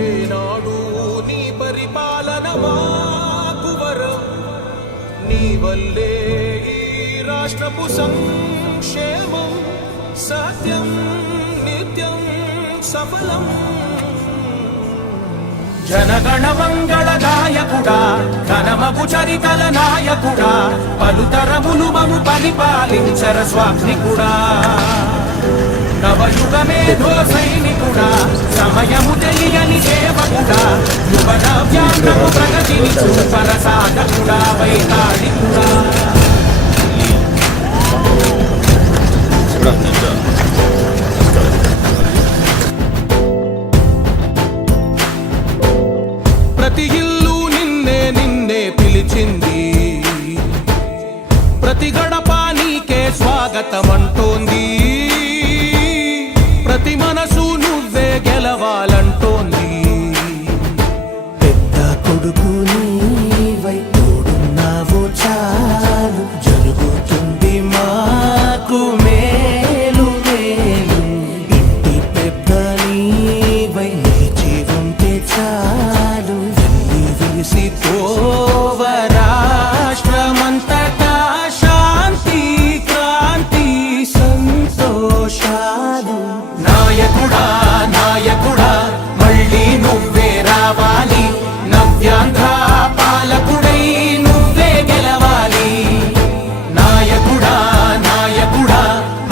ఏనాడు నీ పరిపాలన మాకు వరం, నీ వల్లే ఈ రాష్ట్రపు సంక్షేమం సత్యం నిత్యం సఫలం. జనగణ మంగళ నాయకుడా, ఘనమగు చరితల నాయకుడా, పలుతరములు మము పరిపాలించర స్వామికుడా. నవయుగ మేధో సైనికుడా, సమయము తెలియని సేవకుడా, యువ నవ్యాంధ్రపు ప్రగతిని చూపర సాధకుడా, వైతాళికుడా. ప్రతి ఇల్లు నిన్నే నిన్నే పిలిచింది, ప్రతి గడప నీకే స్వాగతమంటోంది, ప్రతి మనసు నువ్వే గెలవాలంటోంది. పెద్ద కొడుకు నీవై తోడున్నావు చాలు, జరుగుతుంది మాకు మేలు మేలు. ఇంటి పెద్ద నీవై నిలిచి ఉంటే చాలు, వెళ్ళి విసిపోవ రాష్ట్రమంతటా శాంతి క్రాంతి సంతోషాలు. నాయకుడా నాయకుడా మళ్ళీ నువ్వే రావాలి, నవ్యాంధ్ర పాలకుడై నువ్వే గెలవాలి. నాయకుడా నాయకుడా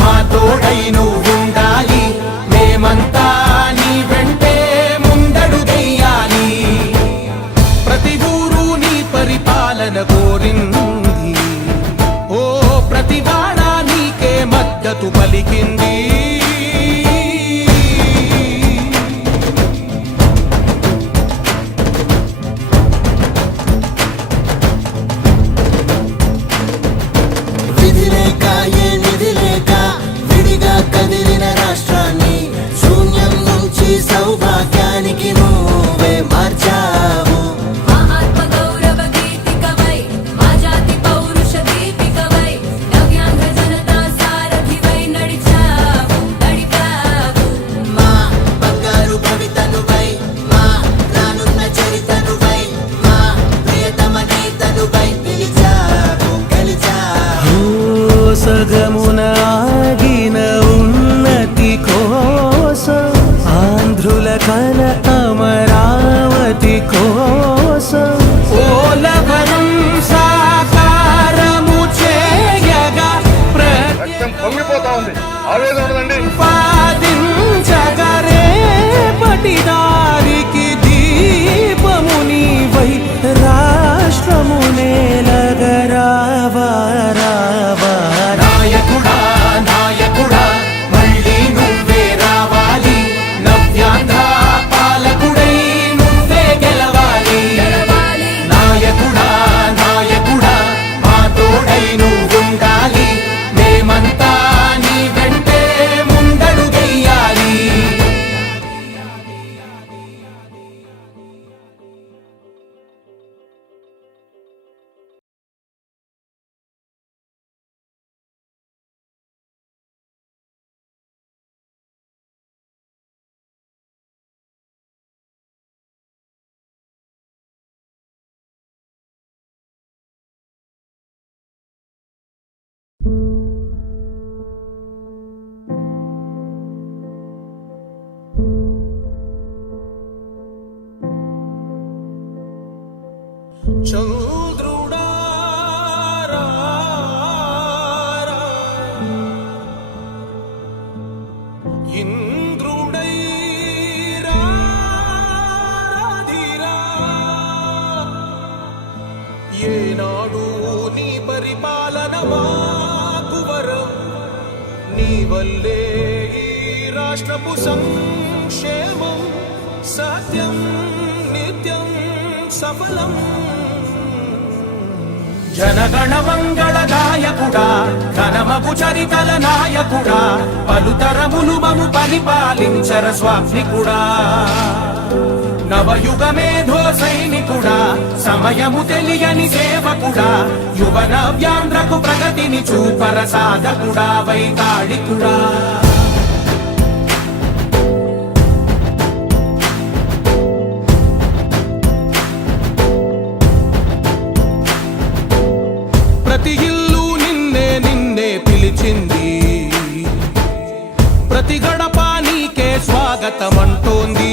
మా తోడై నువ్వుండాలి, మేమంతా నీ వెంటే ముందడుగెయ్యాలి. ప్రతి ఊరు నీ పరిపాలన కోరింది, ఓ ప్రతి వాడ నీకే మద్దతు పలికింది. సౌభాగ్యానికి నువ్వే మార్చావు. మా ఆత్మ గౌరవ గీతికవై, మా జాతి పౌరుష దీపికవై, నవ్యాంధ్ర జనతా సారథివై నడిచావు నడిపావు. మా బంగారు భవితనువై, మా రానున్న చరితనువై, మా ప్రియతమ నేతనువై పిలిచావు గెలిచావు. సగమున ఆగిన ఉన్నతి కోసం, ఆంధ్రుల కల అమరావతి కోసం, ఓలవరం సాకారము చేయగా పొంగిపోతా ఉంది, ఆవేదన ఉందండి. పాదించగరే పటి దారికి దీపము నీవై, రాష్ట్రము నేలగరావా రావా. నాయకుడా నాయకుడా మళ్ళీ నువ్వే రావాలి, నవ్యాంధ్ర పాలకుడై నువ్వే గెలవాలి. నాయకుడా నాయకుడా మా తోడై నువ్వుండాలి, మేమంతా నీ వెంటే ముందడుగెయ్యాలి. చంద్రుడా రా రా, ఇంద్రుడై రాధిరా. ఏనాడు నీ పరిపాలన మాకు వరం, నీ వల్లే ఈ రాష్ట్రపు సంక్షేమం సత్యం నిత్యం సఫలం. జనగణ మంగళదాయకుడా ఘనమగు చరితల నాయకుడా పలుతరములు మము పరిపాలించర స్వామికుడా నవయుగ మేధో సైనికుడా సమయము తెలియని సేవకుడా యువన వ్యాంధ్రకు ప్రగతిని చూపర సాధకుడా వైతాళికుడా ప్రతి ఇల్లు నిన్నే నిన్నే పిలిచింది ప్రతి గడప నీకే స్వాగతమంటోంది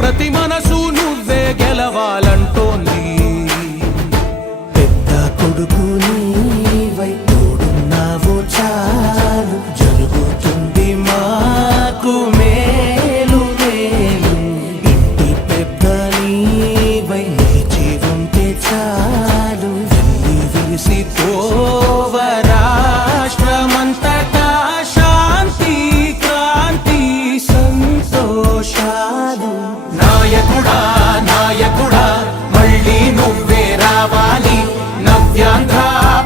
ప్రతి మనసు నువ్వే గెలవాలంటోంది పెద్ద కొడుకు నీవై తోడున్నావు చాలు జరుగుతుంది మాకు మేలు మేలు ఇంటి పెద్ద నీవై నిలిచి ఉంటే చాలు వెళ్ళి విరిసిపోవ రాష్ట్రమంతటా శాంతి క్రాంతి సంతోషాలు నాయకుడా నాయకుడా మళ్ళీ నువ్వే రావాలి నవ్యాంధ్ర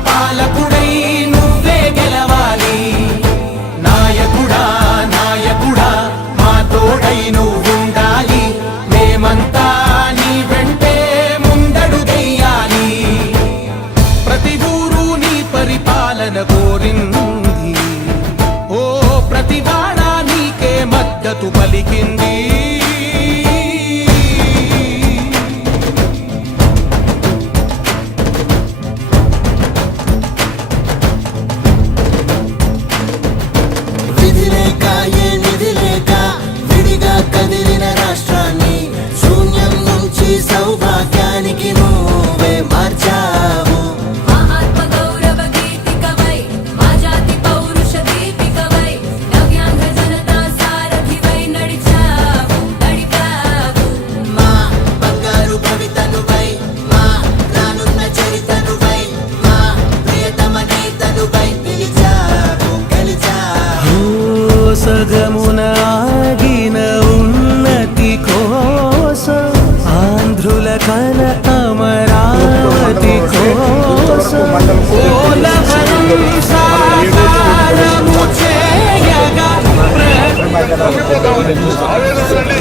పాలకుడై నువ్వే గెలవాలి నాయకుడా నాయకుడా మా తోడై నువ్వుండాలి మేమంతా నీ వెంటే ముందడుగెయ్యాలి ప్రతి ఊరు నీ పరిపాలన కోరింది ఓ ప్రతి వాడ నీకే మద్దతు పలికింది విధి లేక ఏ నిధి లేక విడిగా కదిలిన రాష్ట్రాన్ని శూన్యం నుంచి సౌభాగ్యానికి నువ్వే మార్చావు మా ఆత్మ గౌరవ గీతికవై మా జాతి పౌరుష దీపికవై నవ్యాంధ్ర జనతా సారథివై నడిచావు నడిపావు మా బంగారు భవితనువై మా రానున్న చరితనువై మా ప్రియతమ నేతనువై పిలిచావు గెలిచావు సగమున ఆగిన ఉన్నతి కోసం ఆంధ్రుల కల అమరావతి కోసం పోలవరం సాకారము చేయగా పొంగిపోతా ఉంది ఆవేదన ఉందండి